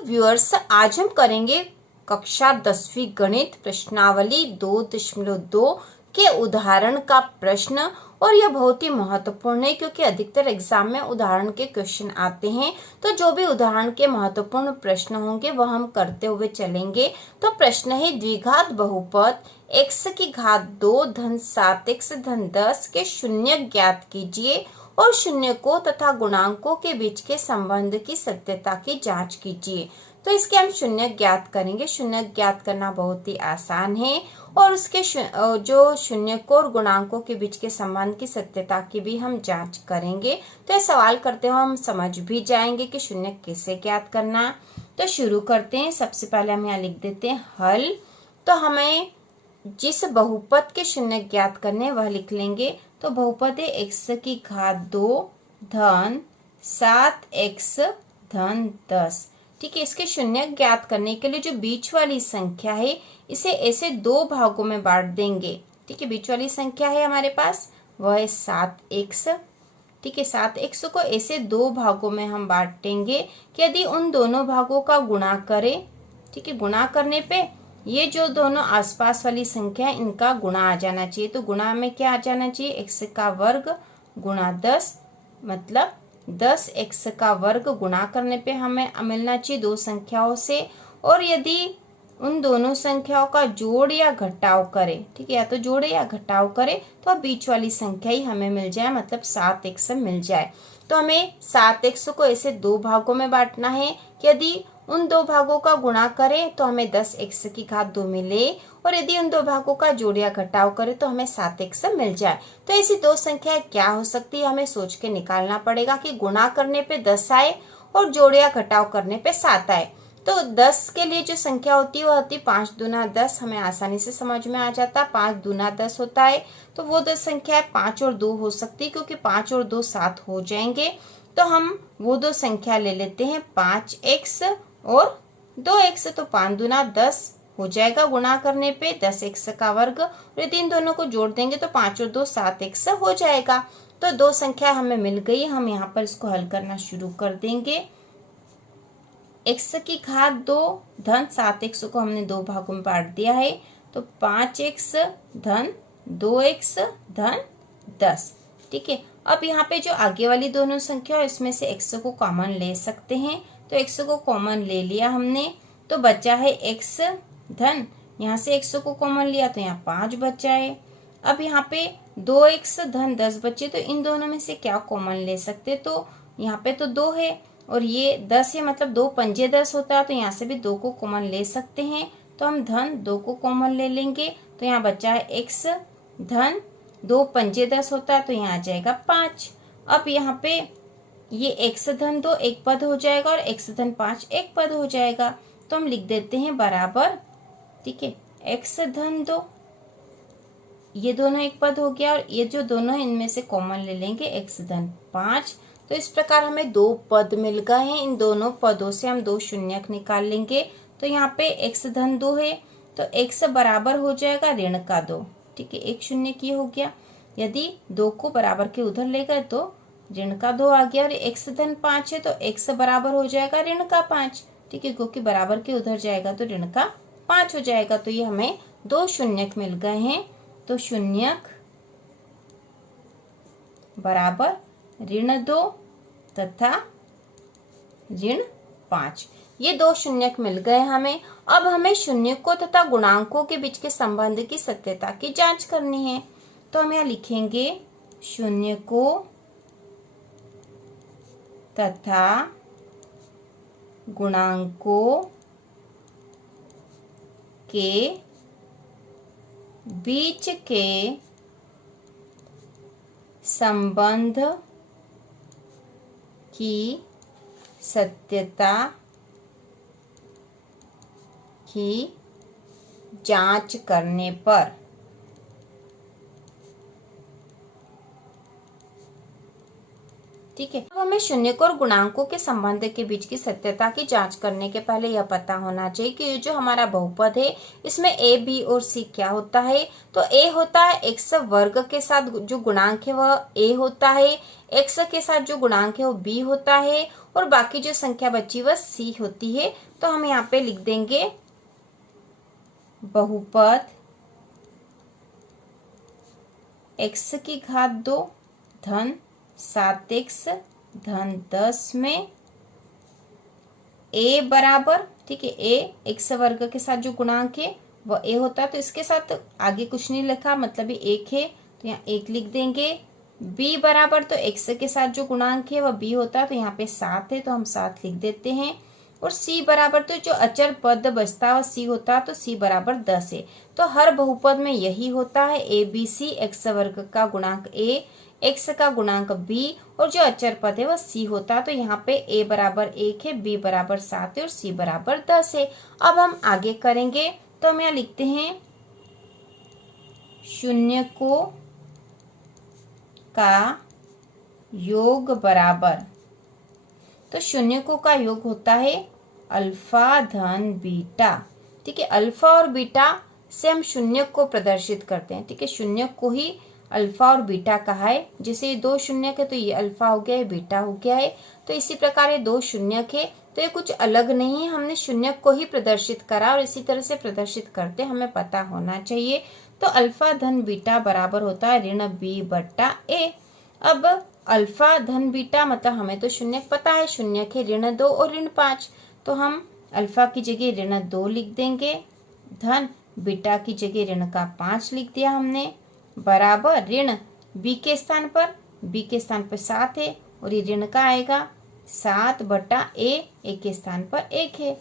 Viewers, आज हम करेंगे कक्षा 10वीं गणित प्रश्नावली 2.2 के उदाहरण का प्रश्न। और यह बहुत ही महत्वपूर्ण है क्योंकि अधिकतर एग्जाम में उदाहरण के क्वेश्चन आते हैं। तो जो भी उदाहरण के महत्वपूर्ण प्रश्न होंगे वह हम करते हुए चलेंगे। तो प्रश्न है, द्विघात बहुपद x की घात 2 धन 7x धन 10 के शून्य ज्ञात कीजिए और शून्य को तथा गुणांकों के बीच के संबंध की सत्यता की जांच कीजिए। तो इसके हम शून्य ज्ञात करेंगे। शून्य ज्ञात करना बहुत ही आसान है और उसके जो शून्य को और गुणांकों के बीच के संबंध की सत्यता की भी हम जांच करेंगे। तो ये सवाल करते हुए हम समझ भी जाएंगे कि शून्य कैसे ज्ञात करना। तो शुरू करते हैं। सबसे पहले हम यहाँ लिख देते हैं हल। तो हमें जिस बहुपद के शून्य ज्ञात करने वह लिख लेंगे। तो बहुपद है x की घात 2 धन 7x धन 10। ठीक है, इसके शून्य ज्ञात करने के लिए जो बीच वाली संख्या है इसे ऐसे दो भागों में बांट देंगे। ठीक है, बीच वाली संख्या है हमारे पास वह है 7x। ठीक है, 7x को ऐसे दो भागों में हम बांटेंगे कि यदि उन दोनों भागों का गुणा करें, ठीक है, गुणा करने पे ये जो दोनों आसपास वाली संख्या है इनका गुणा आ जाना चाहिए। तो गुणा में क्या आ जाना चाहिए, x का वर्ग गुणा 10, मतलब 10x का वर्ग गुणा करने पे हमें मिलना चाहिए दो संख्याओं से। और यदि उन दोनों संख्याओं का जोड़ या घटाव करें, ठीक है, या तो जोड़े या घटाव करें तो बीच वाली संख्या ही हमें मिल जाए, मतलब 7x मिल जाए। तो हमें 7x को ऐसे दो भागों में बांटना है कि यदि उन दो भागों का गुणा करें तो हमें 10x की घात 2 मिले और यदि उन दो भागों का जोड़ या घटाव करें तो हमें 7x मिल जाए। तो ऐसी दो संख्याएं क्या हो सकती है, हमें सोच के निकालना पड़ेगा कि गुणा करने पे 10 आए और जोड़ या घटाव करने पे 7 आए। तो 10 के लिए जो संख्या होती है वह होती है 5 दूना 10। हमें आसानी से समझ में आ जाता, 5 दूना 10 होता है। तो वो 10 संख्या 5 और 2 हो सकती है क्योंकि 5 और 2 7 हो जाएंगे। तो हम वो दो संख्या ले लेते हैं 5x और 2x। तो 5 दूना 10 हो जाएगा गुणा करने पे 10x का वर्ग, और यदि इन दोनों को जोड़ देंगे तो 5 और 2 7x हो जाएगा। तो दो संख्या हमें मिल गई। हम यहाँ पर इसको हल करना शुरू कर देंगे। x की घात 2 धन 7x को हमने दो भागों में बांट दिया है। तो 5x धन 2x धन 10। ठीक है, अब यहाँ पे जो आगे वाली दोनों संख्या है इसमें से x को कॉमन ले सकते हैं। तो x को कॉमन ले लिया हमने, तो बचा है x धन, यहाँ से x को कॉमन लिया तो यहाँ 5 बचा है। अब यहाँ पे 2x धन 10 बचे, तो इन दोनों में से क्या कॉमन ले सकते, तो यहाँ पे तो 2 है और ये 10 है, मतलब 2 पंजे 10 होता है। तो यहाँ से भी 2 को कॉमन ले सकते हैं। तो हम धन 2 को कॉमन ले लेंगे। तो यहाँ बचा है x धन 2 पंजे 10 होता है, तो यहाँ आ जाएगा 5। अब यहाँ पे ये x धन 2 एक पद हो जाएगा और x धन 5 एक पद हो जाएगा। तो हम लिख देते हैं बराबर, ठीक है, x धन 2, ये दोनों एक पद हो गया और ये जो दोनों है इनमें से कॉमन ले लेंगे x धन 5। तो इस प्रकार हमें दो पद मिल गए हैं। इन दोनों पदों से हम दो शून्यक निकाल लेंगे। तो यहाँ पे x धन 2 है तो x बराबर हो जाएगा ऋण का 2। ठीक है, एक शून्य की हो गया। यदि 2 को बराबर के उधर ले गए तो ऋण का 2 आ गया और x धन 5 है तो x बराबर हो जाएगा ऋण का 5। ठीक है, क्योंकि बराबर के उधर जाएगा तो ऋण का 5 हो जाएगा। तो ये हमें दो शून्यक मिल गए हैं। तो शून्यक बराबर ऋण 2 तथा ऋण 5, ये दो शून्यक मिल गए हमें। अब हमें शून्यकों तथा गुणांकों के बीच के संबंध की सत्यता की जांच करनी है। तो हम यहाँ लिखेंगे शून्यकों तथा गुणांकों के बीच के संबंध की सत्यता की जांच करने पर ठीक है। अब हमें शून्यकों और गुणांकों के संबंध के बीच की सत्यता की जांच करने के पहले यह पता होना चाहिए कि ये जो हमारा बहुपद है इसमें a, b और c क्या होता है। तो a होता है x वर्ग के साथ जो गुणांक है वह a होता है, x के साथ जो गुणांक है वो b होता है और बाकी जो संख्या बची वह सी होती है। तो हम यहाँ पे लिख देंगे बहुपद x की घात 2 धन 7x धन 10 में a बराबर, ठीक है, a x वर्ग के साथ जो गुणांक है वह a होता है, तो इसके साथ आगे कुछ नहीं लिखा, मतलब ये 1 है तो यहाँ 1 लिख देंगे। b बराबर, तो x के साथ जो गुणांक है वह b होता है, तो यहाँ पे 7 है तो हम 7 लिख देते हैं। और c बराबर, तो जो अचर पद बचता है वह c होता है, तो c बराबर 10 है। तो हर बहुपद में यही होता है, a b c, x वर्ग का गुणांक a, x का गुणांक b और जो अचर पद है वह c होता है। तो यहाँ पे a बराबर 1 है, b बराबर 7 है और c बराबर 10 है। अब हम आगे करेंगे, तो हम यहाँ लिखते हैं शून्य को का योग बराबर, तो शून्यकों का योग होता है अल्फा धन बीटा, ठीक है। अल्फा और बीटा से हम शून्य को प्रदर्शित करते हैं, ठीक है। शून्य को ही अल्फा और बीटा कहा है। जैसे ये 2 शून्य के, तो ये अल्फा हो गया है, बीटा हो गया है। तो इसी प्रकार ये 2 शून्य के, तो ये कुछ अलग नहीं है, हमने शून्य को ही प्रदर्शित करा और इसी तरह से प्रदर्शित करते हमें पता होना चाहिए। तो अल्फा धन बीटा बराबर होता है ऋण b बट्टा a। अब अल्फा धन बीटा मतलब हमें तो शून्य पता है, शून्य के ऋण 2 और ऋण 5, तो हम अल्फा की जगह ऋण 2 लिख देंगे, धन बीटा की जगह ऋण का 5 लिख दिया हमने, बराबर ऋण b के स्थान पर 7 है और ये ऋण का आएगा 7 बटा a के स्थान पर 1 है।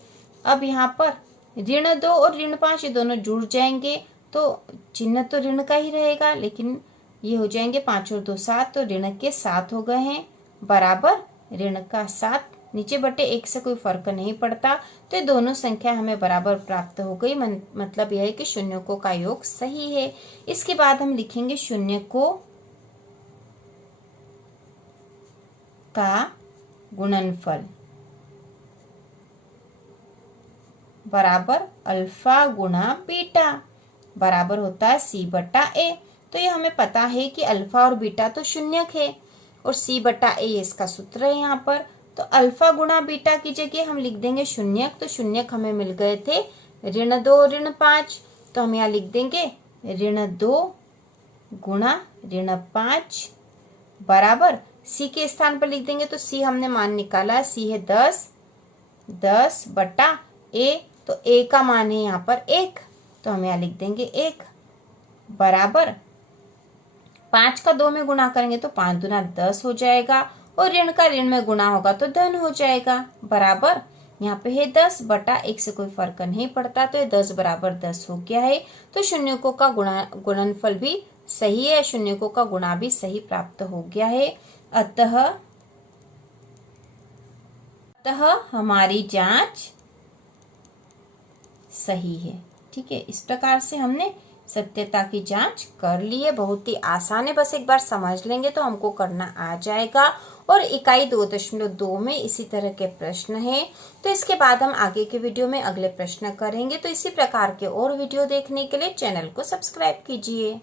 अब यहाँ पर ऋण 2 और ऋण 5 ये दोनों जुड़ जाएंगे, तो चिन्ह तो ऋण का ही रहेगा, लेकिन ये हो जाएंगे 5 और 2 7, तो ऋण के 7 हो गए हैं, बराबर ऋण का 7, नीचे बटे 1 से कोई फर्क नहीं पड़ता। तो ये दोनों संख्या हमें बराबर प्राप्त हो गई, मतलब यह है कि शून्यकों का योग सही है। इसके बाद हम लिखेंगे शून्यकों का गुणनफल बराबर अल्फा गुणा बीटा बराबर होता है c बटा a। तो ये हमें पता है कि अल्फा और बीटा तो शून्यक है और c बटा a इसका सूत्र है यहाँ पर। तो अल्फा गुणा बीटा की जगह हम लिख देंगे शून्यक, तो शून्यक हमें मिल गए थे ऋण 2 ऋण 5, तो हम यहाँ लिख देंगे ऋण 2 गुणा ऋण 5 बराबर c के स्थान पर लिख देंगे, तो c हमने मान निकाला, c है 10 बटा a, तो a का मान है यहाँ पर 1, तो हम यहाँ लिख देंगे 1 बराबर 5 का 2 में गुणा करेंगे तो 5 दूना 10 हो जाएगा और ऋण का ऋण में गुणा होगा तो धन हो जाएगा, बराबर यहाँ पे है 10 बटा 1 से कोई फर्क नहीं पड़ता, तो ये 10 बराबर 10 हो गया है। तो शून्यकों का गुणनफल भी सही है, शून्यकों का गुणा भी सही प्राप्त हो गया है। अतः हमारी जांच सही है, ठीक है। इस प्रकार से हमने सत्यता की जांच कर ली है, बहुत ही आसान है, बस एक बार समझ लेंगे तो हमको करना आ जाएगा। और इकाई 2.2 में इसी तरह के प्रश्न है, तो इसके बाद हम आगे के वीडियो में अगले प्रश्न करेंगे। तो इसी प्रकार के और वीडियो देखने के लिए चैनल को सब्सक्राइब कीजिए।